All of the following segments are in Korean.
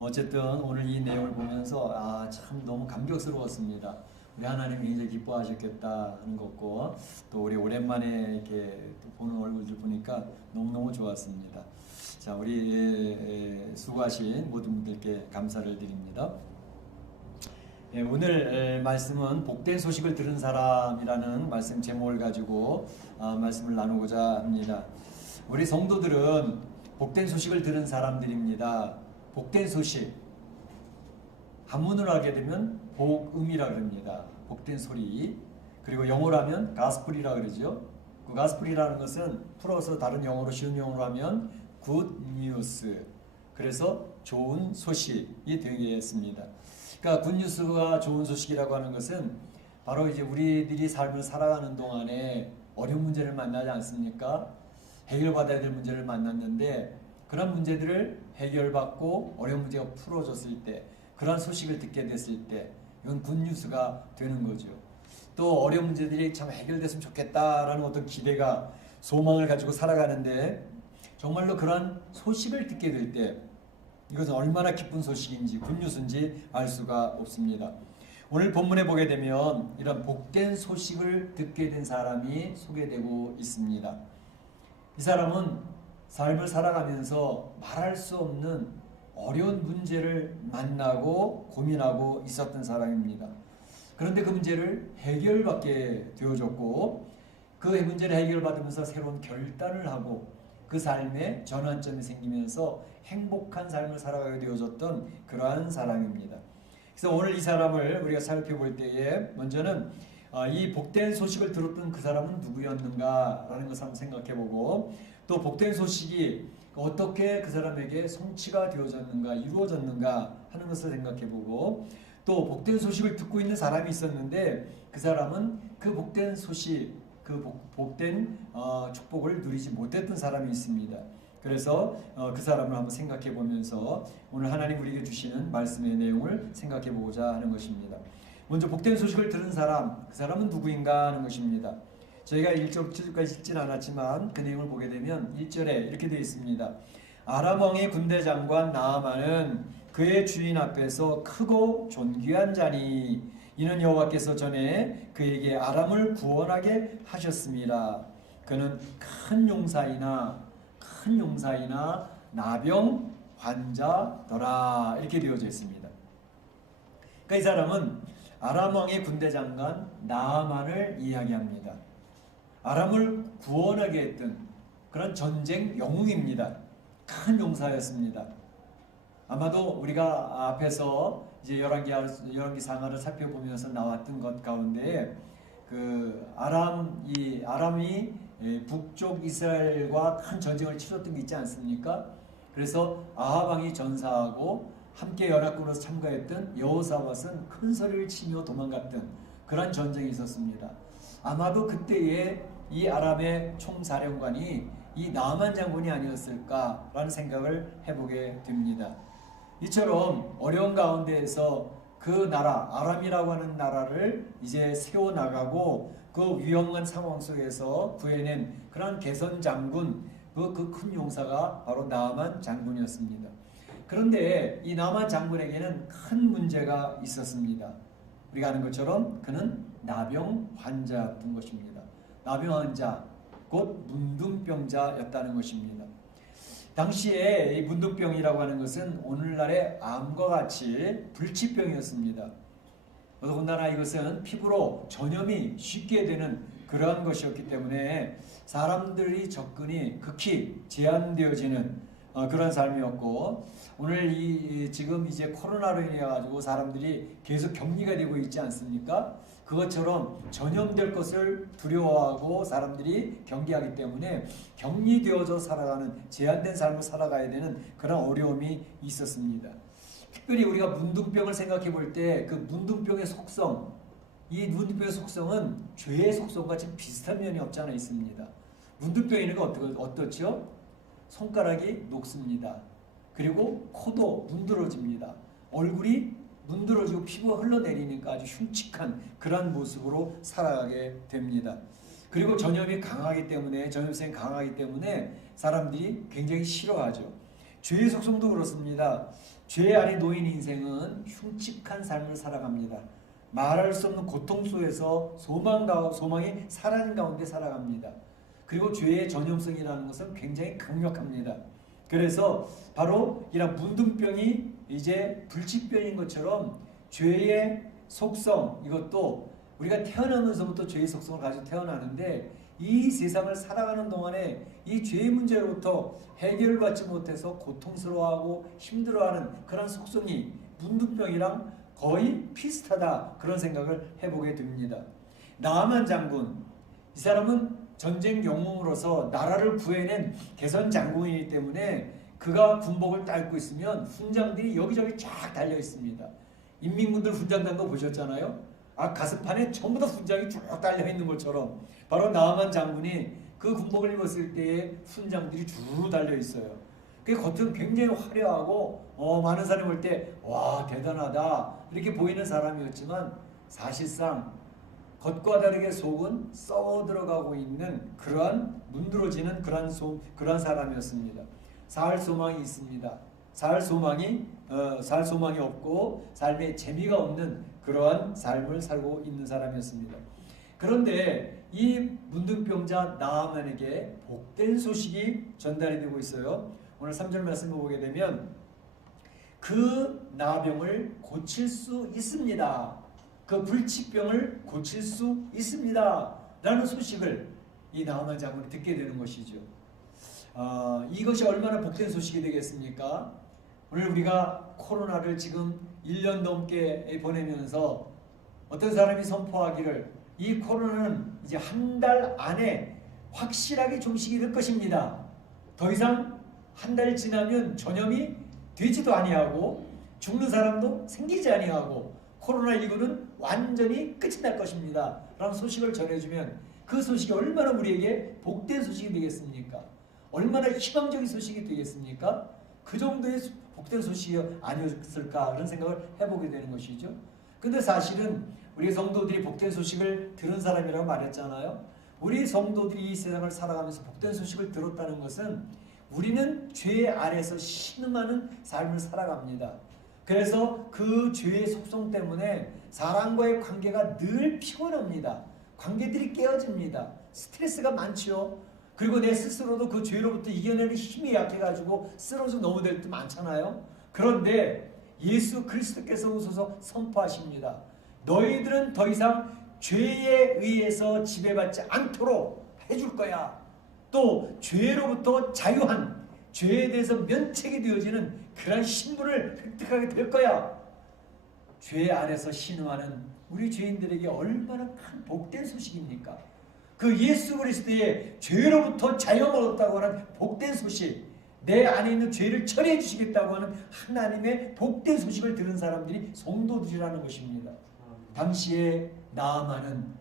어쨌든 오늘 이 내용을 보면서 참 너무 감격스러웠습니다. 우리 하나님 굉장히 기뻐하셨겠다 하는 것고 또 우리 오랜만에 이렇게 또 보는 얼굴들 보니까 너무너무 좋았습니다. 자, 우리 수고하신 모든 분들께 감사를 드립니다. 오늘 말씀은 복된 소식을 들은 사람이라는 말씀 제목을 가지고 말씀을 나누고자 합니다. 우리 성도들은 복된 소식을 들은 사람들입니다. 복된 소식, 한문으로 하게 되면 복음이라 그럽니다. 복된 소리. 그리고 영어로 하면 가스플이라 그러죠. 그 가스플이라는 것은 풀어서 다른 영어로 쉬운 영어로 하면 good news. 그래서 좋은 소식이 되겠습니다. 그러니까 good news가 좋은 소식이라고 하는 것은 바로 이제 우리들이 삶을 살아가는 동안에 어려운 문제를 만나지 않습니까? 해결받아야 될 문제를 만났는데 그런 문제들을 해결받고 어려운 문제가 풀어졌을 때, 그러한 소식을 듣게 됐을 때 이건 굿뉴스가 되는 거죠. 또 어려운 문제들이 참 해결됐으면 좋겠다라는 어떤 기대가, 소망을 가지고 살아가는데 정말로 그러한 소식을 듣게 될 때 이것은 얼마나 기쁜 소식인지, 굿뉴스인지 알 수가 없습니다. 오늘 본문에 보게 되면 이런 복된 소식을 듣게 된 사람이 소개되고 있습니다. 이 사람은 삶을 살아가면서 말할 수 없는 어려운 문제를 만나고 고민하고 있었던 사람입니다. 그런데 그 문제를 해결받게 되어졌고 그 문제를 해결받으면서 새로운 결단을 하고 그 삶에 전환점이 생기면서 행복한 삶을 살아가게 되어졌던 그러한 사람입니다. 그래서 오늘 이 사람을 우리가 살펴볼 때에 먼저는 이 복된 소식을 들었던 그 사람은 누구였는가라는 것을 한번 생각해보고 또 복된 소식이 어떻게 그 사람에게 성취가 되어졌는가, 이루어졌는가 하는 것을 생각해보고 또 복된 소식을 듣고 있는 사람이 있었는데 그 사람은 그 복된 소식, 그 복된 축복을 누리지 못했던 사람이 있습니다. 그래서 그 사람을 한번 생각해 보면서 오늘 하나님 우리에게 주시는 말씀의 내용을 생각해 보고자 하는 것입니다. 먼저 복된 소식을 들은 사람, 그 사람은 누구인가 하는 것입니다. 저희가 1절, 7절까지 읽진 않았지만 그 내용을 보게 되면 1절에 이렇게 되어 있습니다. 아람 왕의 군대 장관 나아만은 그의 주인 앞에서 크고 존귀한 자니 이는 여호와께서 전에 그에게 아람을 구원하게 하셨습니다. 그는 큰 용사이나 나병 환자더라 이렇게 되어져 있습니다. 그러니까 이 사람은 아람 왕의 군대 장관 나아만을 이야기합니다. 아람을 구원하게 했던 그런 전쟁 영웅입니다. 큰 용사였습니다. 아마도 우리가 앞에서 이제 열왕기 상하를 살펴보면서 나왔던 것 가운데 그 아람이 북쪽 이스라엘과 큰 전쟁을 치렀던 게 있지 않습니까? 그래서 아합 왕이 전사하고 함께 연합군으로 참가했던 여호사밧은 큰 소리를 치며 도망갔던 그런 전쟁이 있었습니다. 아마도 그때에 이 아람의 총사령관이 이 나아만 장군이 아니었을까라는 생각을 해보게 됩니다. 이처럼 어려운 가운데에서 그 나라, 아람이라고 하는 나라를 이제 세워나가고 그 위험한 상황 속에서 구해낸 그런 개선 장군, 그 큰 용사가 바로 나아만 장군이었습니다. 그런데 이 나아만 장군에게는 큰 문제가 있었습니다. 우리가 아는 것처럼 그는 나병 환자였던 것입니다. 나병 환자, 곧 문둥병자였다는 것입니다. 당시에 이 문둥병이라고 하는 것은 오늘날의 암과 같이 불치병이었습니다. 더군다나 이것은 피부로 전염이 쉽게 되는 그러한 것이었기 때문에 사람들이 접근이 극히 제한되어지는 그런 삶이었고 오늘 지금 이제 코로나로 인해 가지고 사람들이 계속 격리가 되고 있지 않습니까? 그것처럼 전염될 것을 두려워하고 사람들이 경계하기 때문에 격리되어져 살아가는 제한된 삶을 살아가야 되는 그런 어려움이 있었습니다. 특별히 우리가 문둥병을 생각해 볼 때 그 문둥병의 속성, 이 문둥병의 속성은 죄의 속성과 좀 비슷한 면이 없지 않아 있습니다. 문둥병이는 어떻죠? 손가락이 녹습니다. 그리고 코도 문드러집니다. 얼굴이 문드러지고 피부가 흘러내리니까 아주 흉측한 그런 모습으로 살아가게 됩니다. 그리고 전염성이 강하기 때문에 사람들이 굉장히 싫어하죠. 죄의 속성도 그렇습니다. 죄 아래 놓인 인생은 흉측한 삶을 살아갑니다. 말할 수 없는 고통 속에서 소망이 사라진 가운데 살아갑니다. 그리고 죄의 전염성이라는 것은 굉장히 강력합니다. 그래서 바로 이런 문둥병이 이제 불치병인 것처럼 죄의 속성, 이것도 우리가 태어나면서부터 죄의 속성을 가지고 태어나는데 이 세상을 살아가는 동안에 이 죄의 문제로부터 해결을 받지 못해서 고통스러워하고 힘들어하는 그런 속성이 문둥병이랑 거의 비슷하다, 그런 생각을 해보게 됩니다. 나아만 장군, 이 사람은 전쟁 영웅으로서 나라를 구해낸 개선 장군이기 때문에 그가 군복을 따입고 있으면 훈장들이 여기저기 쫙 달려 있습니다. 인민군들 훈장 단 거 보셨잖아요. 가슴판에 전부 다 훈장이 쭉 달려 있는 것처럼 바로 나아만 장군이 그 군복을 입었을 때의 훈장들이 주르르 달려 있어요. 그 겉은 굉장히 화려하고 많은 사람이 볼 때 와 대단하다 이렇게 보이는 사람이었지만 사실상 겉과 다르게 속은 썩어 들어가고 있는 그러한 문드러지는 그러한 사람이었습니다. 살 소망이 있습니다. 살 소망이 없고 삶에 재미가 없는 그러한 삶을 살고 있는 사람이었습니다. 그런데 이 문둥병자 나아만에게 복된 소식이 전달이 되고 있어요. 오늘 3절 말씀을 보게 되면 그 나병을 고칠 수 있습니다. 그 불치병을 고칠 수 있습니다. 라는 소식을 이 나아만 장군이 듣게 되는 것이죠. 이것이 얼마나 복된 소식이 되겠습니까? 오늘 우리가 코로나를 지금 1년 넘게 보내면서 어떤 사람이 선포하기를 이 코로나는 이제 한 달 안에 확실하게 종식이 될 것입니다. 더 이상 한 달 지나면 전염이 되지도 아니하고 죽는 사람도 생기지 아니하고 코로나19는 완전히 끝이 날 것입니다. 라는 소식을 전해주면 그 소식이 얼마나 우리에게 복된 소식이 되겠습니까? 얼마나 희망적인 소식이 되겠습니까? 그 정도의 복된 소식이 아니었을까 그런 생각을 해보게 되는 것이죠. 근데 사실은 우리 성도들이 복된 소식을 들은 사람이라고 말했잖아요. 우리 성도들이 이 세상을 살아가면서 복된 소식을 들었다는 것은 우리는 죄 아래서 신음하는 삶을 살아갑니다. 그래서 그 죄의 속성 때문에 사람과의 관계가 늘 피곤합니다. 관계들이 깨어집니다. 스트레스가 많죠. 그리고 내 스스로도 그 죄로부터 이겨내는 힘이 약해가지고 쓰러져 넘어질 때 많잖아요. 그런데 예수 그리스도께서 오셔서 선포하십니다. 너희들은 더 이상 죄에 의해서 지배받지 않도록 해줄 거야. 또 죄로부터 자유한, 죄에 대해서 면책이 되어지는 그런 신분을 획득하게 될 거야. 죄 아래서 신음하는 우리 죄인들에게 얼마나 큰 복된 소식입니까? 그 예수 그리스도의 죄로부터 자유를 얻었다고 하는 복된 소식, 내 안에 있는 죄를 처리해 주시겠다고 하는 하나님의 복된 소식을 들은 사람들이 성도들이라는 것입니다. 당시에 나아만은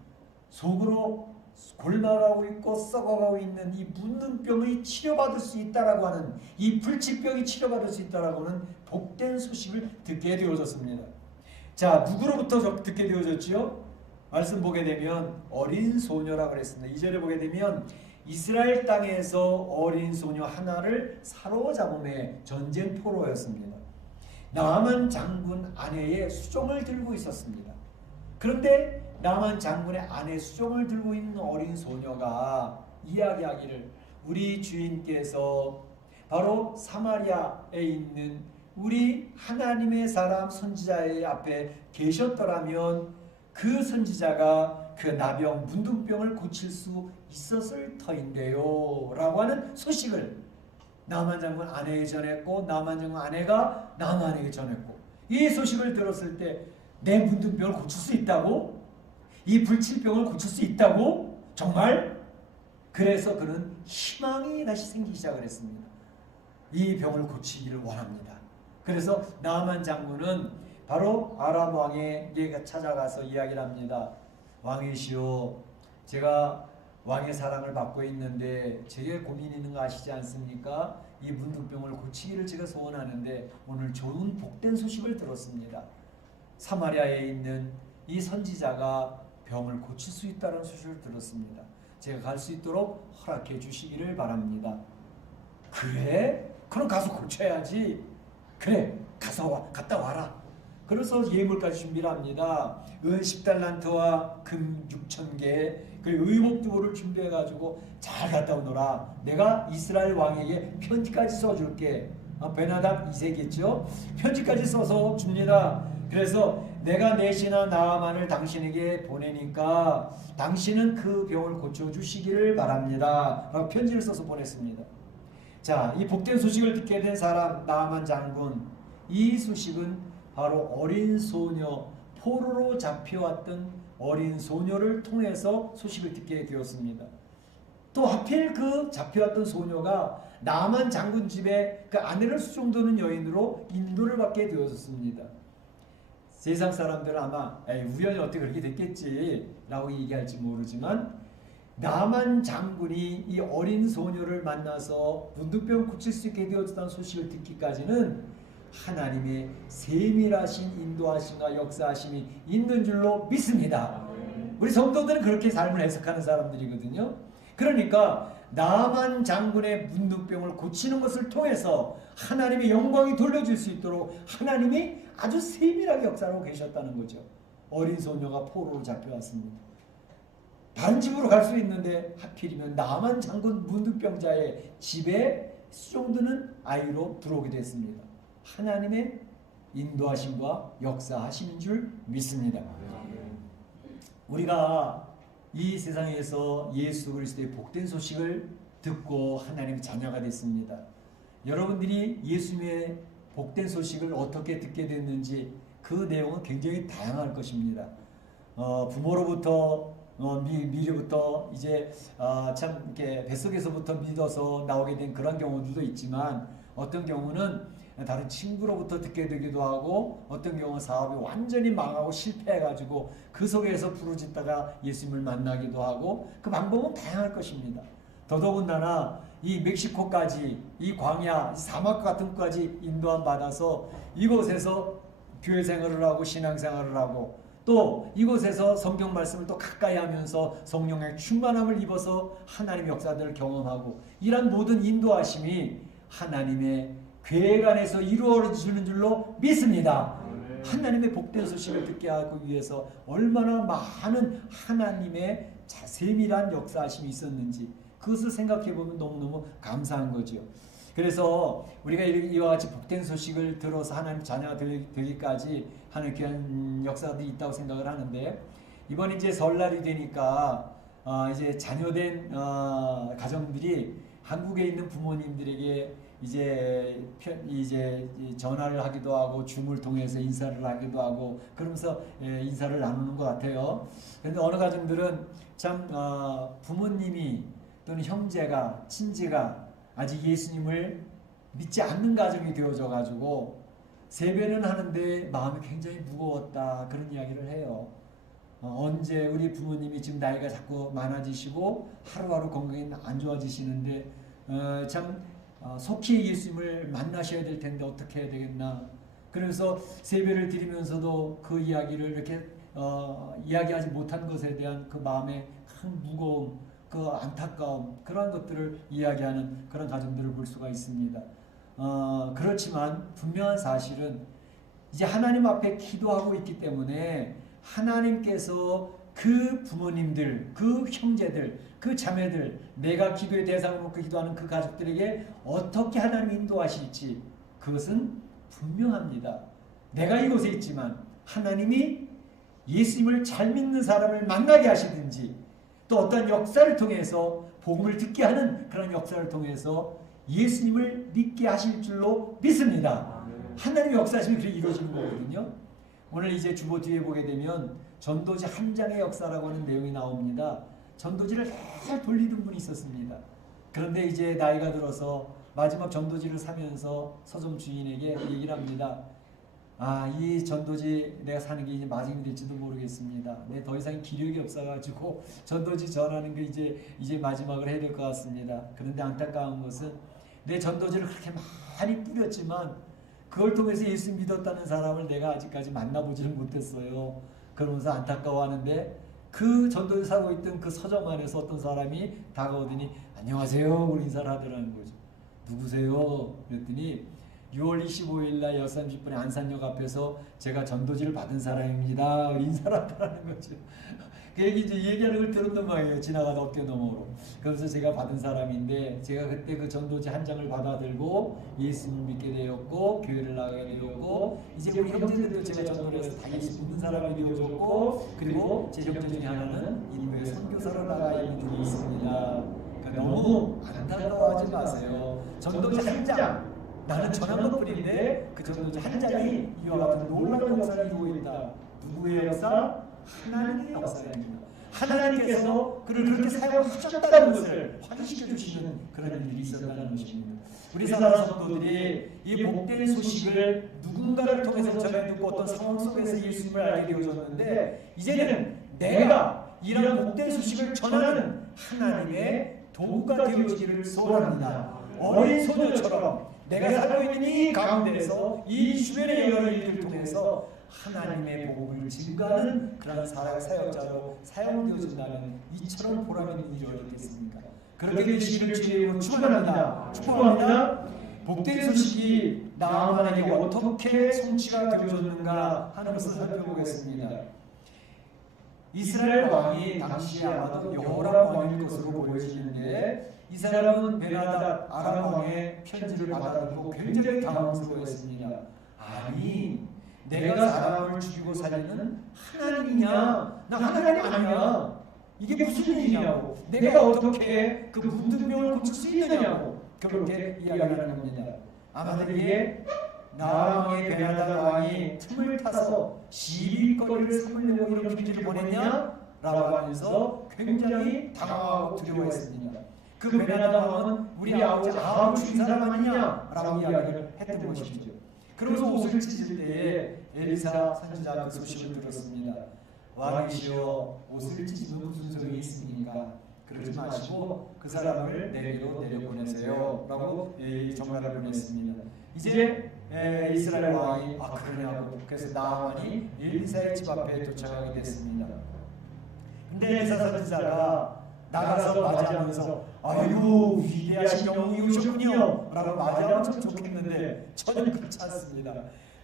속으로 골마가고 있고 썩어가고 있는 이 문둥병이 치료받을 수 있다라고 하는, 이 불치병이 치료받을 수 있다라고 하는 복된 소식을 듣게 되어졌습니다. 자, 누구로부터 듣게 되어졌지요? 말씀 보게 되면 어린 소녀라고 그랬습니다. 2절에 보게 되면 이스라엘 땅에서 어린 소녀 하나를 사로잡음에 전쟁포로였습니다. 나아만 장군 아내의 수종을 들고 있었습니다. 그런데 나아만 장군의 아내 수종을 들고 있는 어린 소녀가 이야기하기를 우리 주인께서 바로 사마리아에 있는 우리 하나님의 사람 선지자의 앞에 계셨더라면 그 선지자가 그 나병 문둥병을 고칠 수 있었을 터인데요 라고 하는 소식을 나아만 장군 아내에게 전했고, 나아만 장군 아내가 나아만에게 전했고, 이 소식을 들었을 때 내 문둥병을 고칠 수 있다고? 이 불치병을 고칠 수 있다고? 정말? 그래서 그는 희망이 다시 생기기 시작을 했습니다. 이 병을 고치기를 원합니다. 그래서 나아만 장군은 바로 아람 왕에게 찾아가서 이야기를 합니다. 왕이시오, 제가 왕의 사랑을 받고 있는데 제게 고민이 있는 거 아시지 않습니까? 이 문둥병을 고치기를 제가 소원하는데 오늘 좋은 복된 소식을 들었습니다. 사마리아에 있는 이 선지자가 병을 고칠 수 있다는 소식을 들었습니다. 제가 갈 수 있도록 허락해 주시기를 바랍니다. 그래? 그럼 가서 고쳐야지. 그래, 갔다 와라. 그래서 예물까지 준비를 합니다. 은 10달란트와 금 6,000개, 그 의복두를 준비해가지고 잘 갔다 오너라. 내가 이스라엘 왕에게 편지까지 써줄게. 베나답 2세겠죠? 편지까지 써서 줍니다. 그래서 내가 내 신하 나아만을 당신에게 보내니까 당신은 그 병을 고쳐주시기를 바랍니다. 라고 편지를 써서 보냈습니다. 자, 이 복된 소식을 듣게 된 사람 나아만 장군, 이 소식은 바로 어린 소녀, 포로로 잡혀왔던 어린 소녀를 통해서 소식을 듣게 되었습니다. 또 하필 그 잡혀왔던 소녀가 나아만 장군 집에 그 아내를 수종도는 여인으로 인도를 받게 되었습니다. 세상 사람들은 아마 우연히 어떻게 그렇게 됐겠지 라고 얘기할지 모르지만, 나아만 장군이 이 어린 소녀를 만나서 문둥병 고칠 수 있게 되었다는 소식을 듣기까지는 하나님의 세밀하신 인도하심과 역사하심이 있는 줄로 믿습니다. 우리 성도들은 그렇게 삶을 해석하는 사람들이거든요. 그러니까 나아만 장군의 문둥병을 고치는 것을 통해서 하나님의 영광이 돌려질 수 있도록 하나님이 아주 세밀하게 역사하고 계셨다는 거죠. 어린 소녀가 포로로 잡혀왔습니다. 다른 집으로 갈 수 있는데 하필이면 나아만 장군 문둥병자의 집에 수종드는 아이로 들어오게 됐습니다. 하나님의 인도하심과 역사하심인 줄 믿습니다. 우리가 이 세상에서 예수 그리스도의 복된 소식을 듣고 하나님의 자녀가 됐습니다. 여러분들이 예수님의 복된 소식을 어떻게 듣게 됐는지 그 내용은 굉장히 다양할 것입니다. 부모로부터 미래부터 이제 참 이렇게 뱃속에서부터 믿어서 나오게 된 그런 경우들도 있지만, 어떤 경우는 다른 친구로부터 듣게 되기도 하고, 어떤 경우는 사업이 완전히 망하고 실패해가지고 그 속에서 부르짖다가 예수님을 만나기도 하고, 그 방법은 다양할 것입니다. 더더군다나 이 멕시코까지, 이 광야, 사막 같은 곳까지 인도함 받아서 이곳에서 교회 생활을 하고 신앙생활을 하고, 또 이곳에서 성경 말씀을 또 가까이 하면서 성령의 충만함을 입어서 하나님의 역사들을 경험하고, 이런 모든 인도하심이 하나님의 계획 안에서 이루어지는 줄로 믿습니다. 하나님의 복된 소식을 듣게 하기 위해서 얼마나 많은 하나님의 세밀한 역사하심이 있었는지 그것을 생각해 보면 너무너무 감사한 거죠. 그래서 우리가 이와 같이 복된 소식을 들어서 하나님 자녀가 되기까지 하는 귀한 역사들이 있다고 생각을 하는데, 이번 이제 설날이 되니까 이제 자녀된 가정들이 한국에 있는 부모님들에게 이제 전화를 하기도 하고 줌을 통해서 인사를 하기도 하고 그러면서 인사를 나누는 것 같아요. 그런데 어느 가정들은 참 부모님이 또는 형제가, 친지가 아직 예수님을 믿지 않는 가정이 되어져 가지고 세배는 하는데 마음이 굉장히 무거웠다, 그런 이야기를 해요. 언제 우리 부모님이 지금 나이가 자꾸 많아지시고 하루하루 건강이 안 좋아지시는데 참 속히 예수님을 만나셔야 될 텐데 어떻게 해야 되겠나. 그래서 세배를 드리면서도 그 이야기를 이렇게 이야기하지 못한 것에 대한 그 마음의 큰 무거움, 그 안타까움, 그런 것들을 이야기하는 그런 가정들을 볼 수가 있습니다. 그렇지만 분명한 사실은 이제 하나님 앞에 기도하고 있기 때문에 하나님께서 그 부모님들, 그 형제들, 그 자매들, 내가 기도의 대상을 놓고 기도하는 그 가족들에게 어떻게 하나님 인도하실지 그것은 분명합니다. 내가 이곳에 있지만 하나님이 예수님을 잘 믿는 사람을 만나게 하시든지, 또 어떤 역사를 통해서 복음을 듣게 하는 그런 역사를 통해서 예수님을 믿게 하실 줄로 믿습니다. 하나님의 역사심이 그렇게 이루어지는 거거든요. 오늘 이제 주보 뒤에 보게 되면 전도지 한 장의 역사라고 하는 내용이 나옵니다. 전도지를 잘 돌리던 분이 있었습니다. 그런데 이제 나이가 들어서 마지막 전도지를 사면서 서점 주인에게 얘기를 합니다. 이 전도지 내가 사는 게 이제 마지막이 될지도 모르겠습니다. 내 더 이상 기력이 없어가지고 전도지 전하는 게 이제 마지막을 해야 될 것 같습니다. 그런데 안타까운 것은 내 전도지를 그렇게 많이 뿌렸지만 그걸 통해서 예수 믿었다는 사람을 내가 아직까지 만나보지를 못했어요. 그러면서 안타까워하는데, 그 전도지 사고 있던 그 서점 안에서 어떤 사람이 다가오더니 안녕하세요, 우리 인사를 하더라는 거죠. 누구세요? 그랬더니 6월 25일 날 6시 30분에 안산역 앞에서 제가 전도지를 받은 사람입니다. 인사를 한다는 거죠. 그 얘기하는 걸 들었던 거예요. 지나가다 어깨 너머로. 그래서 제가 받은 사람인데 제가 그때 그 전도지 한 장을 받아들고 예수님을 믿게 되었고 교회를 나가게 되었고 이제 우리 형제들도 제가 전도를 해서 다 예수 믿는 사람이 되어졌고 그리고 제 형제 중에 하나는 인도에 선교사로 나가 있는 분이 있습니다. 그러니까 너무 안타까워하지 마세요. 전도지 한 장 나는 전한 것뿐인데 그 전도지 한 장이 이와 같은 놀라운 역사를 이루고 있다. 누구의 역사? 하나님의 역사입니다. 하나님께서 그를 그렇게 사용하셨다는 것을 확인시켜 주시는 그런 일이 있었다는 것입니다. 우리 사랑하는 성도들이 이 복된 소식을 누군가를 통해서 전해 듣고 어떤 상황 속에서 예수님을 알게 되어졌는데 이제는 내가 이런 복된 소식을 전하는 하나님의 도구가 되어지기를 소원합니다. 어린 소녀처럼 내가 살고 있는 이 가운데에서 이 주변의 여러 일들을 통해서 하나님의 복음을 증거하는 그런 사역자로 사용되어진다면 이처럼 보람 있는 일이 어디 있겠습니까? 그렇게 되시기를 주님으로 축원합니다. 축원합니다. 복된 소식이 나만에게 어떻게 성취가 되어졌는가 하는 것을 살펴보겠습니다. 이스라엘 왕이 당시에 아마도 여호람 왕일 것으로 보여지는데 이 사람은 베나닷 아람 왕의 편지를 받아들고 굉장히 당황스러워했습니다. 아니 내가 사람을 죽이고 살리는 하나님이냐? 나 하나님 아니야. 이게 무슨 일이냐고. 내가 어떻게 그 문둥병을 고칠 수 있느냐고. 그렇게 이야기하는 겁니다. 아마들에게 나왕의 베나닷 왕이 틈을 타서 시비거리를 삼으려고 이런 편지를 보냈냐? 라고 하면서 굉장히 당황하고 두려워했습니다. 그 베나닷 왕은 우리 아버지 아합을 죽인 사람 아니냐? 라고 이야기를 했던 것이죠. 그러면서 옷을 찢을 때에 엘리사 선지자가 그 소식을 들었습니다. 왕이시여 옷을 찢으면 무슨 소용이 있습니까? 그러지 마시고 그 사람을 내게로 내려보내세요 라고 전가를 보냈습니다. 이제 이스라엘 왕이 그러냐고 그래서 나아만이 엘리사의 집 앞에 도착하게 됐습니다. 근데 엘리사 선지자가 나가서 맞이하면서 아이고 위대하신 영웅이 오셨군요 라고 맞이하면 참 좋겠는데 전혀 그렇지 않습니다.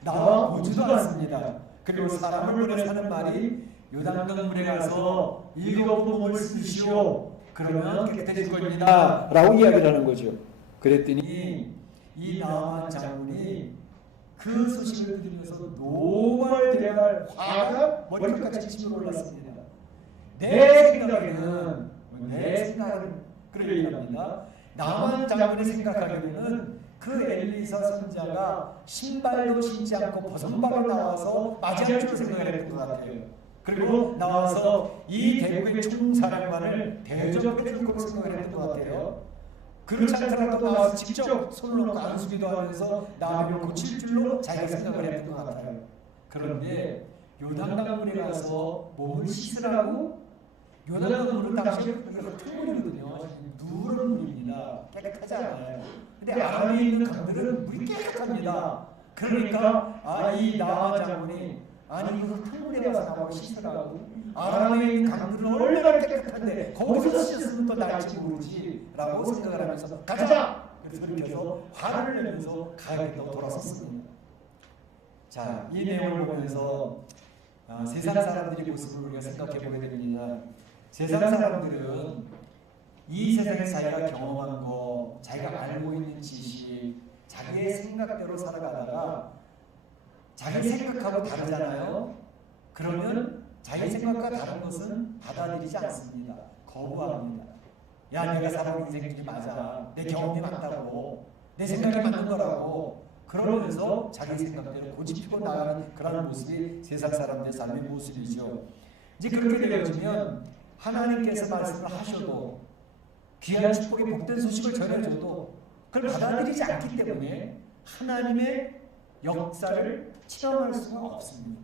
나와 보지도 않습니다. 그리고 사람을 보내서 하는 말이 요단강 물에 가서 7번 쓰시오 그러면 깨끗해질 겁니다 라고 이야기를 하는 거죠. 그랬더니 이 나만 장군이 그 소식을 들으면서 노발대발 화가 머리끝까지 치밀어 올랐습니다. 내 생각은 그런 얘기합니다. 나만 장군이 생각하기에는 그 엘리사 선지자가 신발도 신지 않고 버선발로 나와서 맞이할 줄 생각했던 것 같아요. 그리고 나와서 이 대국의 총사령관을 대접해 줄 거로 생각했던 것 같아요. 그렇지 않더라도 나와서 직접 손을 놓고 안수기도 하면서 나를 고칠 줄로 자기가 생각을 했던 것 같아요. 그런데 요단강물에 가서 몸을 씻으라고 요단강물은 당시에 흙물이거든요. 누런 물입니다. 깨끗하지 않아요. 근데 아람에 있는 강들은 물이 깨끗합니다. 그러니까 이 나만 장군이 아니 이거 흙물에 가서 나하고 씻으라고 아람에 있는 강들은 얼마나 깨끗한데 거기서 씻으면 또 나을지 모르지 라고 생각을 하면서 가자! 그래서 돌이켜서 화를 내면서 가야겠다고 돌아섰습니다. 자, 이 내용을 보면서 세상 사람들의 모습을 우리가 생각해 보게 됩니다. 세상 사람들은 이 세상에 자기가 경험한 거, 자기가 알고 있는 지식, 자기의 생각대로 살아가다가 자기 생각하고 다르잖아요. 그러면 자기 생각과 다른 것은 받아들이지 않습니다. 거부합니다. 야, 내가 살아온 인생이 맞아. 내 경험이 맞다고. 내 생각이 맞는 거라고. 그러면서 자기 생각대로 고집피고 나가는 그런 모습이 세상 사람들의 삶의 모습이죠. 이제 그렇게 되어지면 하나님께서 말씀을 하셔도 귀한 축복의 복된 소식을 전해줘도 그걸 받아들이지 않기 때문에 하나님의 역사를 체험할 수가 없습니다.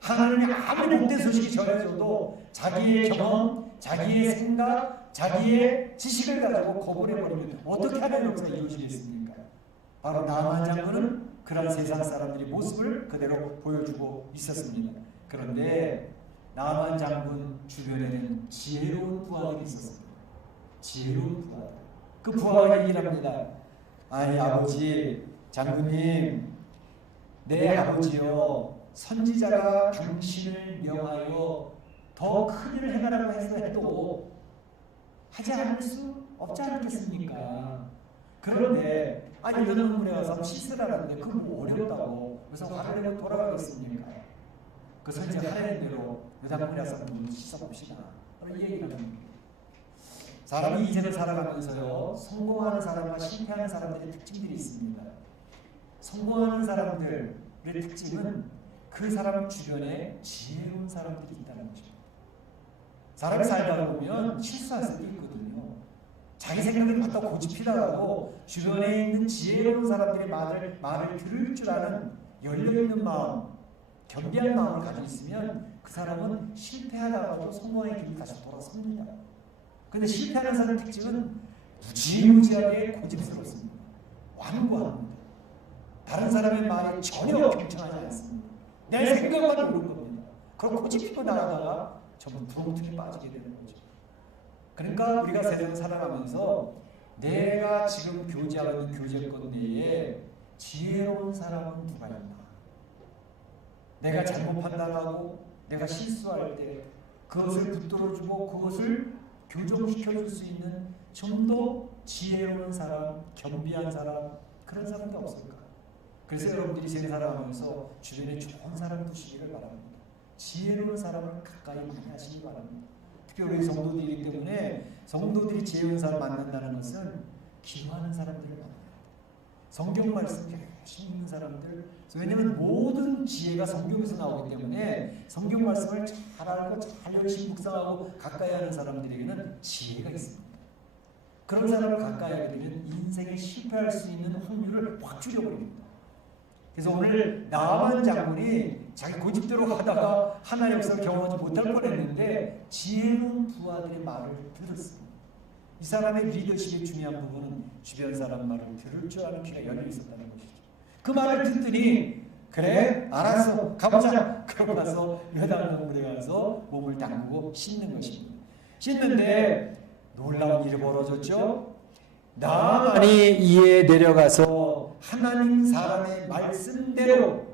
하나님이 아무리 복된 소식이 전해져도 자기의 경험, 자기의 생각, 자기의 지식을 가지고 거부해버리면 어떻게 하나님의 역사가 이루어지겠습니까? 바로 나만 장군은 그런 세상 사람들의 모습을 그대로 보여주고 있었습니다. 그런데 나만 장군 주변에는 지혜로운 부하들이 있었습니다. 지혜로운 부하들. 그 부하가 얘기를 합니다. 아니 아버지, 장군님, 내 아버지여, 선지자가 당신을 명하여 더 큰 일을 행하라고 해도 하지 않을 수 없지 않겠습니까? 그런데 아니 요단물에 와서 씻으라는데 그거 뭐 어렵다고 그래서 화를 내고 돌아가겠습니까? 그 선지자 하라는 대로 요단물에 와서 한번 씻어봅시다. 그런 얘기를 합니다. 사람이 인생을 살아가면서요, 성공하는 사람과 실패하는 사람들의 특징들이 있습니다. 성공하는 사람들의 특징은 그 사람 주변에 지혜로운 사람들이 있다는 것입니다. 사람이 살다 보면 실수할 수도 있거든요. 자기 생각을 갖다 고집피다가도 주변에 있는 지혜로운 사람들의 말을 들을 줄 아는 열려있는 마음, 겸비한 마음을 가지고 있으면 그 사람은 실패하다가도 성공의 길이 다시 돌아섭니다. 그런데 실패하는 사람의 특징은 무지무지하게 고집스럽습니다. 완고합니다. 다른 사람의 말에 전혀 경청하지 않습니다. 내 생각만 모르는 겁니다. 그럼 고집피고 나가다가 전부 부렁텅이 빠지게 되는 거죠. 그러니까 우리가 세상을 살아가면서 내가 지금 교제하고 있는 교제권 내에 지혜로운 사람은 누가 있나? 내가 잘못 판단하고 내가 실수할 때 그것을 붙들어주고 그것을 교정시켜줄 수 있는 좀 더 지혜로운 사람, 겸비한 사람, 그런 사람도 없을까? 그래서 여러분들이 세상 살아가면서 주변에 좋은 사람 두시기를 바랍니다. 지혜로운 사람을 가까이 많이 하시기 바랍니다. 특히 우리 성도들이기 때문에 성도들이 지혜로운 사람 만난다는 것은 기도하는 사람들을 만나요. 성경 말씀 열심히 읽는 사람들, 왜냐하면 모든 지혜가 성경에서 나오기 때문에 성경 말씀을 잘 알고 잘 열심히 묵상하고 가까이 하는 사람들에게는 지혜가 있습니다. 그런 사람을 가까이 하게 되면 인생에 실패할 수 있는 확률을 확 줄여버립니다. 그래서 오늘 나만 장군이 자기 고집대로 하다가 하나의 역사를 경험하지 못할 뻔했는데 지혜로운 부하들의 말을 들었습니다. 이 사람의 리더십의 중요한 부분은 주변 사람 말을 들을 줄 아는 귀가 열려 있었다는 것이죠. 그 말을 듣더니 그래 알았어 가보자. 그러고 나서 요단강물에 가서 몸을 담그고 씻는 것입니다. 씻는데 놀라운 일이 벌어졌죠. 나만이 이에 내려가서 하나님 사람의 말씀대로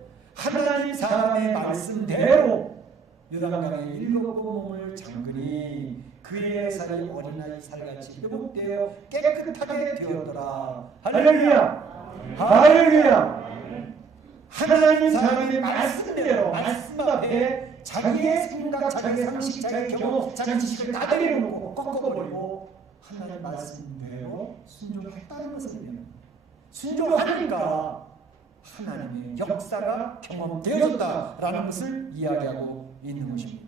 요단강에 7번 몸을 잠그니 그의 살이 어린아이 살같이 회복되어 깨끗하게 되었더라. 할렐루야! 할렐루야! 하나님 사람의 말씀대로 말씀 앞에 자기의 생각, 자기의 상식, 자기의 경험, 자기 지식을 다 내려놓고 꺾어버리고 하나님 말씀대로 순종했다는 것을 얘기합니다. 순종하니까 하나님의 역사가 경험되어졌다라는 것을 이야기하고 있는 것입니다.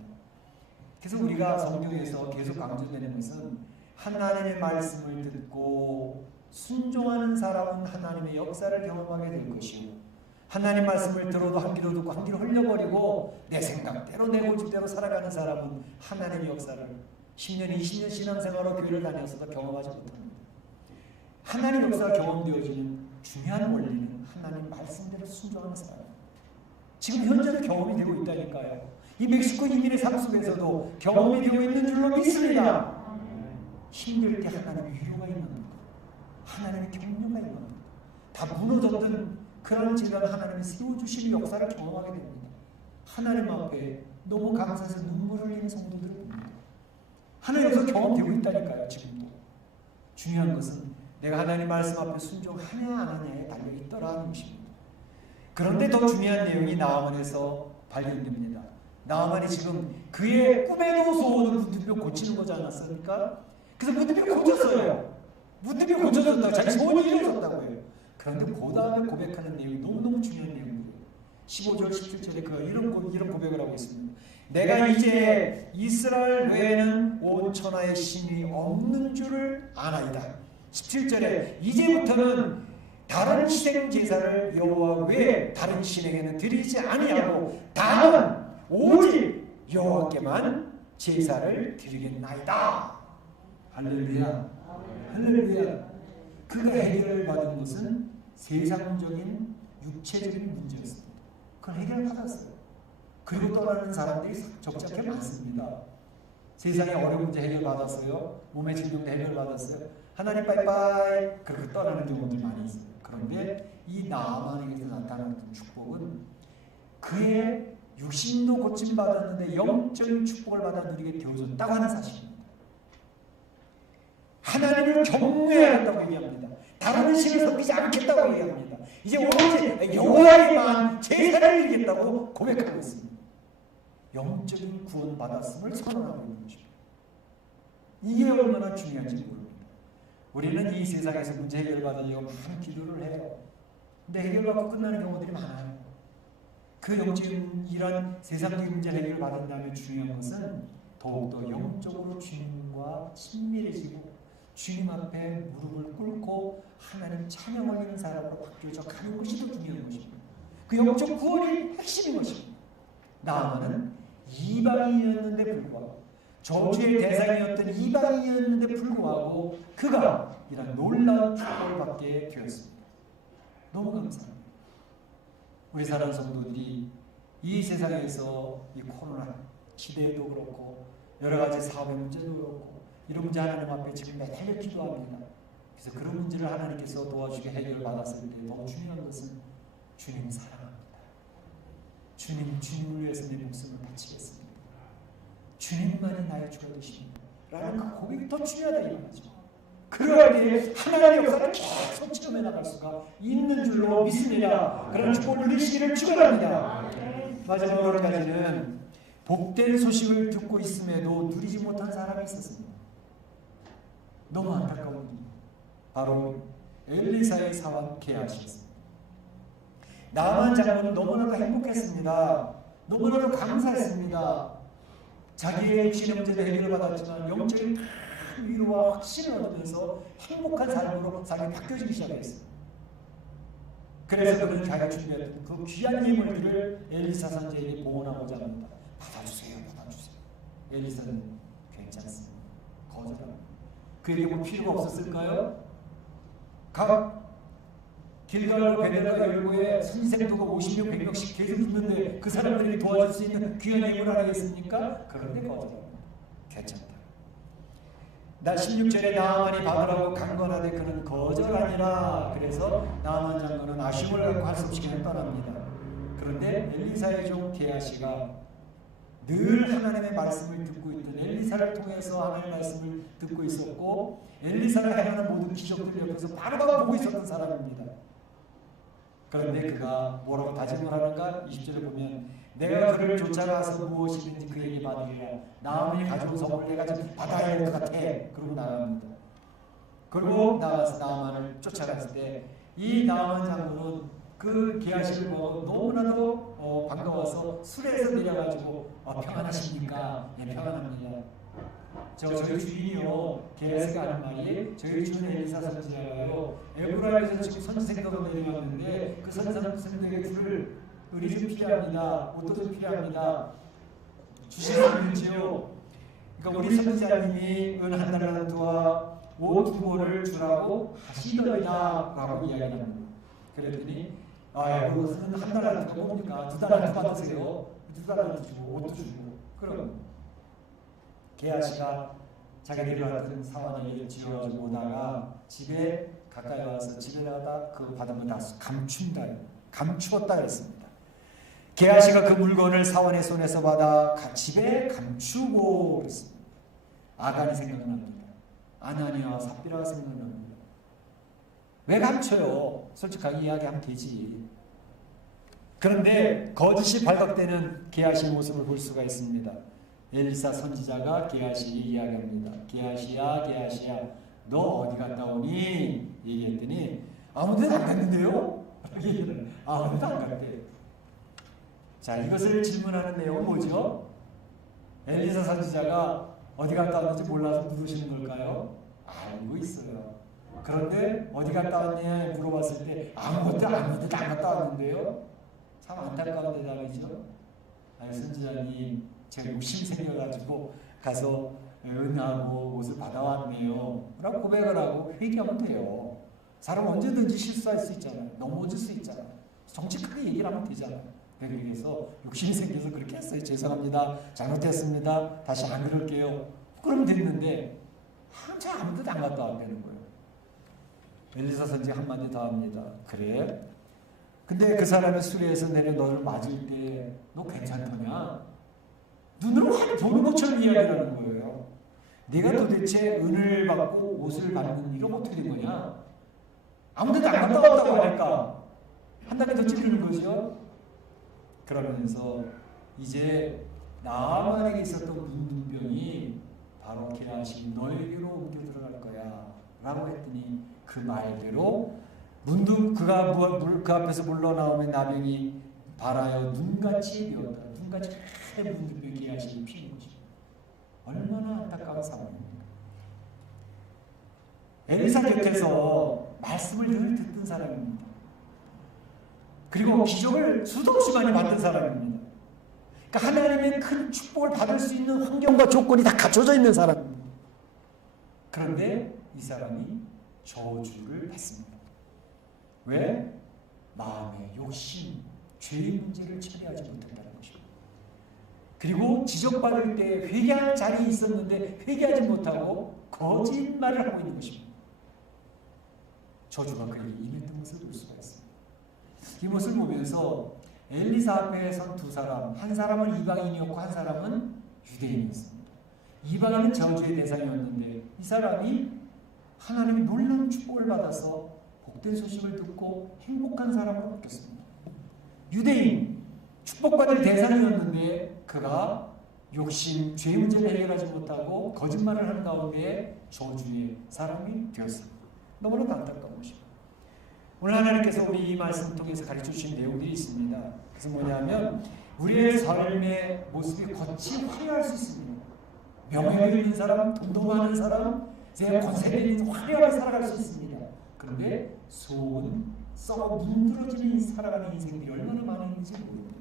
그래서 우리가 성경에서 계속 강조되는 것은 하나님의 말씀을 듣고 순종하는 사람은 하나님의 역사를 경험하게 될 것이고 하나님 말씀을 들어도 한 귀로 듣고 한 귀로 흘려버리고 내 생각대로 내 고집대로 살아가는 사람은 하나님의 역사를 10년, 20년 신앙생활로 교회를 다녔어도 경험하지 못합니다. 하나님 역사가 경험되어지는 중요한 원리는 하나님 말씀대로 순종하는 사람. 지금 현재도 경험이 되고 있다니까요. 이 멕시코 이민의 삶 속에서도 경험이 되고 있는 줄로 믿습니다. 힘들 때 하나님의 위로가 있는 겁니다. 하나님의 격려가 있는 겁니다. 다 무너졌던 그런 제가 하나님이 세워주시는 역사를 경험하게 됩니다. 하나님 앞에 너무 감사해서 눈물을 흘리는 성도들을 봅니다. 하나님에서 경험되고 있다니까요. 지금도. 중요한 것은 내가 하나님 말씀 앞에 순종하냐 안 하냐에 달려있더라는 것입니다. 그런데 더 중요한 내용이 나아만에서 발견됩니다. 나아만이 지금 그의 꿈에도 소원을 문둥병 고치는 거지 않았습니까? 그래서 문둥병 고쳤어요. 문둥병 고쳐졌다고 자기 소원이 이루어졌다고 해요. 그런데 그 다음에 고백하는 내용이 너무너무 중요한 내용이에요. 15절 17절에 그가 이런 고백을 하고 있습니다. 내가 이제 이스라엘 외에는 온 천하의 신이 없는 줄을 아나이다. 17절에 이제부터는 다른 희생 제사를 여호와 외에 다른 신에게는 드리지 아니하고 다만 오직 여호와께만 제사를 드리겠나이다. 할렐루야. 할렐루야. 그가 해결을 받은 것은 세상적인 육체적인 문제였습니다. 그걸 해결받았어요. 그리고 떠나는 사람들이 적잖게 많습니다. 세상의 어려운 문제 해결받았어요? 몸의 질병도 해결받았어요? 하나님 빠이빠이 그렇게 떠나는 경우들이 많이 있어요. 그런데 이 나아만에게서 나타나는 축복은 그의 육신도 고침받았는데 영적인 축복을 받아 누리게 되어졌다고 하는 사실입니다. 하나님을 경외하겠다고 얘기합니다. 다른 신을 섬기지 않겠다고 얘기합니다. 이제 오로지 여호와에게만 제사를 드리겠다고 고백하고 있습니다. 영적인 구원 받았음을 선언하고 있는 것입니다. 이게 얼마나 중요한지 모릅니다. 우리는 이 세상에서 문제 해결받으려고 많은 기도를 해요. 근데 해결받고 끝나는 경우들이 많아요. 그 영적인 이런 세상적인 문제를 해결받은 다음에 중요한 것은 더욱더 영적으로 주님과 친밀해지고 주님 앞에 무릎을 꿇고 하나님 찬양 올리는 사람으로 바뀌어져 가는 것이 더 중요한 것입니다. 그 영적 구원이 핵심인 것입니다. 나아만은 이방인이었는데 불구하고 저주의 대상이었던 이방인이었는데 불구하고 그가 이런 놀라운 축복을 받게 되었습니다. 너무 감사합니다. 우리 사랑하는 성도들이 이 세상에서 이 코로나 시대에도 그렇고 여러 가지 사업의 문제도 그렇고 이런 문제 하나님 앞에 지금 매달 기도합니다. 그래서 그런 문제를 하나님께서 도와주게 해결받았을 때 너무 중요한 것은 주님 사랑합니다. 주님을 위해서 내 목숨을 바치겠습니다. 주님만이 나의 주가 되십니다. 라는 그 고백이 더 중요하다 이 말이죠. 그럴 때 하나님의 역사를 계속 체험해 나갈 수가 있는 줄로 믿습니다. 그런 축복을 누리시기를 축원합니다. 마지막으로 한 가지는 복된 소식을 듣고 있음에도 누리지 못한 사람이 있었습니다. 너무 안타까운 일. 바로 엘리사의 사원 게하시였습니다. 나만 장군은 너무나도 행복했습니다. 너무나도 감사했습니다. 자기의 육신의 문제도 해결을 받았지만 영적인 큰 위로와 확신을 얻으면서 행복한 삶으로 삶이 바뀌어지기 시작했습니다. 그래서 그는 자기가 준비했던 그 귀한 예물들을 엘리사 선지자에게 보고하고자 합니다. 받아주세요. 엘리사는 괜찮습니다. 거절합니다. 그에게 뭐 필요가 없었을까요? 각 길갈과 베델과 열고에 선생도가 50명, 100명씩 계속 있는데 그 사람들이 도와줄 수 있는 귀한 예물 하겠습니까? 그런데 거절합니다. 괜찮다. 나 16절에 나아만이 받으라고 강건하되 그는 거절하니라. 그래서 나아만 장군은 아쉬움을 갖고 할 수 없이 그냥 떠납니다. 그런데 엘리사의 종 게하시가 늘 하나님의 말씀을 듣고 있던 엘리사를 통해서 하나님의 말씀을 듣고 있었고 엘리사가 행하는 모든 기적들 옆에서 바로바로 보고 있었던 사람입니다. 그런데 그가 뭐라고 다짐을 하는가? 20절에 보면 내가 그를 쫓아가서 무엇이든지 그에게 받으리라. 나아만이 가져온 선물 내가 좀 받아야 할 것 같아. 그러고 나갑니다. 그리고 나가서 나아만을 쫓아갔을 때 이 나아만 장군은 그 게하시를 보고 너무나도 반가워서 술에서 내려가지고 평안하십니까? 예, 평안합니다. 저희 주인이요 게하시가 하는 말이 저희 주인 엘리사 선지자가요 에브라임에서 지금 선지생각으로 내려왔는데 그 선지자에게 줄을 의리 좀 필요합니다. 옷도 좀 필요합니다. 주실 수 있는지요? 그러니까 우리 선지자님이 은 한 달란트와 옷 2벌을 주라고 하시더이다 라고 이야기합니다. 그랬더니 그것은 한 달란트가 뭡니까? 2달란트 받으세요. 2달란트 주고 옷도 주고. 그럼 게하시가 자기가 내려왔던 사원을 지어가지고 오다가 집에 가까이 와서 집에 나가다 그 받은 거 다 감추었다 그랬습니다. 게하시가 그 물건을 사원의 손에서 받아 집에 감추고 그랬습니다. 아간이 생각납니다. 아나니아와 삽비라가 생각납니다. 왜 감춰요? 솔직하게 이야기하면 되지. 그런데 거짓이 발각되는 게하시의 모습을 볼 수가 있습니다. 엘리사 선지자가 게하시에게 이야기합니다. 게하시야 너 어디 갔다 오니? 얘기했더니 아무데도 안 갔는데요? 아무데도 안 갔대. 자, 이것을 질문하는 내용은 뭐죠? 엘리사 선지자가 어디 갔다 왔는지 몰라서 물으시는 걸까요? 알고 있어요. 그런데 어디 갔다 왔냐 물어봤을 때 아무것도 안 갔다 왔는데요? 참 안타까운 대답이죠. 선지자님 제가 욕심이 생겨가지고 가서 은하고 옷을 받아왔네요 라고 고백을 하고 회개하면 돼요. 사람 언제든지 실수할 수 있잖아요. 넘어질 수 있잖아요. 정직하게 얘기를 하면 되잖아요. 그래서 욕심이 생겨서 그렇게 했어요. 죄송합니다. 잘못했습니다. 다시 안 그럴게요. 그러면 됐는데 한참 아무 데도 안 갔다 왔다는 거예요. 엘리사 선지 한마디 더 합니다. 그래? 근데 그 사람이 수레에서 내려 너를 맞을 때 너 괜찮더냐? 눈으로 확 보는 것처럼 이야기를 하는 거예요. 네가 도대체 은을 받고 옷을 받는 일은 어떻게 된 거냐? 아무 데도 안 갔다 왔다고 하니까 한 달에 더 찌르는 거죠. 그러면서 이제 나만에게 있었던 문둥병이 바로 게하시 너에게로 옮겨 들어갈 거야 라고 했더니 그 말대로 그 앞에서 물러나오면 나병이 발하여 눈같이 비었다. 눈같이 크게 문둥병이 게하시를 피는 것입니다. 얼마나 안타까운 상황입니까? 엘리사 곁에서 말씀을 늘 듣던 사람입니다. 그리고 기적을 수도 없이 많이 받은 사람입니다. 그러니까 하나님의 큰 축복을 받을 수 있는 환경과 조건이 다 갖춰져 있는 사람입니다. 그런데 이 사람이 저주를 받습니다. 왜? 마음의 욕심, 죄의 문제를 처리하지 못했다는 것입니다. 그리고 지적받을 때 회개할 자리에 있었는데 회개하지 못하고 거짓말을 하고 있는 것입니다. 저주가 그에게 임했던 것을 볼 수가 있습니다. 이것을 보면서 엘리사 앞에 선 두 사람, 한 사람은 이방인이었고 한 사람은 유대인이었습니다. 이방인은 저주의 대상이었는데 이 사람이 하나님의 놀라운 축복을 받아서 복된 소식을 듣고 행복한 사람으로 바뀌었습니다. 유대인, 축복받을 대상이었는데 그가 욕심, 죄 문제를 해결하지 못하고 거짓말을 하는 가운데 저주의 사람이 되었습니다. 너무나 안타까운 것입니다. 오늘 하나님께서 우리 이 말씀을 통해서 가르쳐 주신 내용들이 있습니다. 그래서 뭐냐면 우리의 삶의 모습이 겉이 화려할 수 있습니다. 명예가 있는 사람, 돈도 많은 사람, 권세가 있는 화려하게 살아갈 수 있습니다. 그런데 속은 썩어 문드러지는 살아가는 인생들이 얼마나 많은지 모릅니다.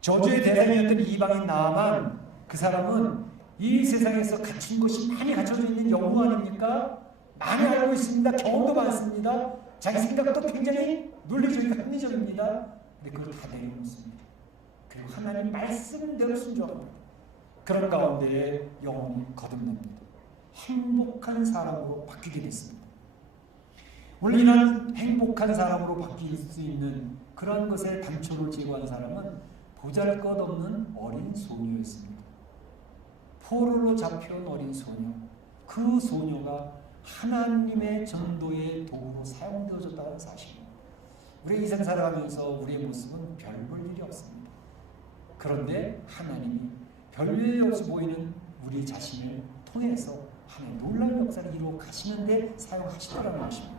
저주의 대상이었던 이방인 나아만, 그 사람은 이 세상에서 갖춘 것이 많이 갖춰져 있는 영웅 아닙니까? 많이 알고 있습니다. 경험도 많습니다. 자기 생각도 굉장히 논리적이고 합리적입니다. 근데 그걸 다 내려놓습니다. 그리고 하나님 말씀대로 순종합니다. 그런 가운데 영혼이 거듭납니다. 행복한 사람으로 바뀌게 됐습니다. 오늘 이런 행복한 사람으로 바뀔 수 있는 그런 것에 단초를 제거한 사람은 보잘것없는 어린 소녀였습니다. 포로로 잡혀온 어린 소녀. 그 소녀가 하나님의 전도의 도구로 사용되어졌다는 사실입니다. 우리 인생 살아가면서 우리의 모습은 별 볼 일이 없습니다. 그런데 하나님이 별일이 없이 보이는 우리 자신을 통해서 하나님 놀라운 역사를 이루어 가시는데 사용하시더라는 것입니다.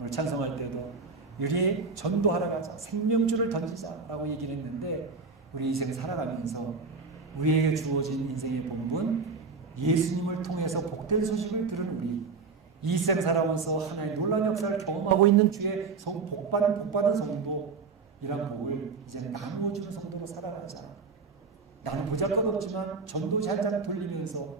오늘 찬송할 때도 우리 전도하러 가자, 생명줄을 던지자라고 얘기를 했는데 우리 인생 살아가면서 우리에게 주어진 인생의 본분, 예수님을 통해서 복된 소식을 들은 우리 이 생 살아오면서 하나의 놀라운 역사를 경험하고 있는 주의 복받은 성도이란 복을 이제 나누어주는 성도로 살아가자. 나는 보잘것없지만 전도지 한 장 돌리면서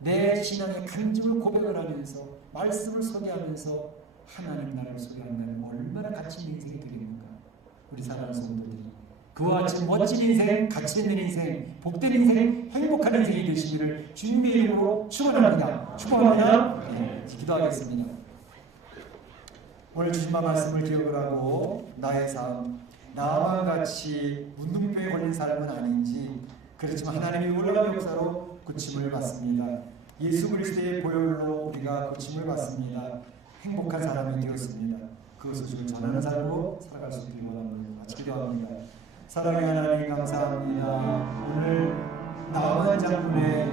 내 신앙의 간증을 고백을 하면서 말씀을 소개하면서 하나님 나라를 소개한다면 얼마나 가치 있는 인생이 되겠는가. 우리 사랑하는 성도들이 그와 같이 멋진 인생, 가치 있는 인생, 복된 인생, 행복한 인생이 되시기를 주님의 이름으로 축원합니다. 축원합니다. 네, 기도하겠습니다. 오늘 주신 말씀을 기억을 하고 나의 삶, 나와 같이 문둥병에 걸린 사람은 아닌지, 그렇지만 하나님의 놀라운 역사로 고침을 받습니다. 예수 그리스도의 보혈로 우리가 고침을 받습니다. 행복한 사람이 되었습니다. 그 소식을 전하는 사람으로 살아갈 수 있기를 원합니다. 기도합니다. 사랑의 하나님 감사합니다. 오늘 나만 장군의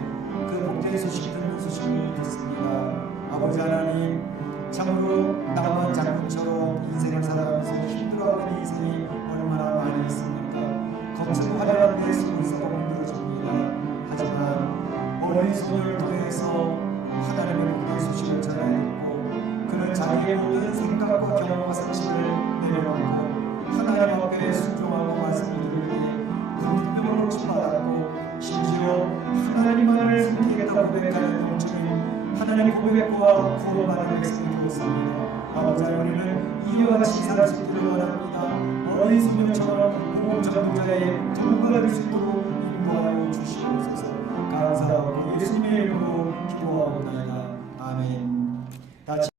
그 복된 소식 듣는 소식을 듣습니다. 아버지 하나님, 참으로 나만 장군처럼 인생을 살아가면서 힘들어하는 인생이 얼마나 많이 있습니까? 겉은 화려한 내 속에서 힘들어집니다. 하지만 어린 소녀를 통해서 하나님의 복된 소식을 전해듣고 그는 자기의 모든 생각과 경험과 상식을 내려놓고 하나님 앞에 순종하고 말씀을 들을 때 문둥병으로 치받았고 심지어 하나님만을 섬기겠다고 고백하는 영적인 하나님의 고백과 구원받는 백성이 되었습니다. 아버지 우리는 이 이와 같이 살 수 있기를 원합니다. 어린 소년처럼 공공정부자의 전부가 될 수 있도록 인도하여 주시옵소서. 감사하고 예수님의 이름으로 기도하옵나이다. 아멘.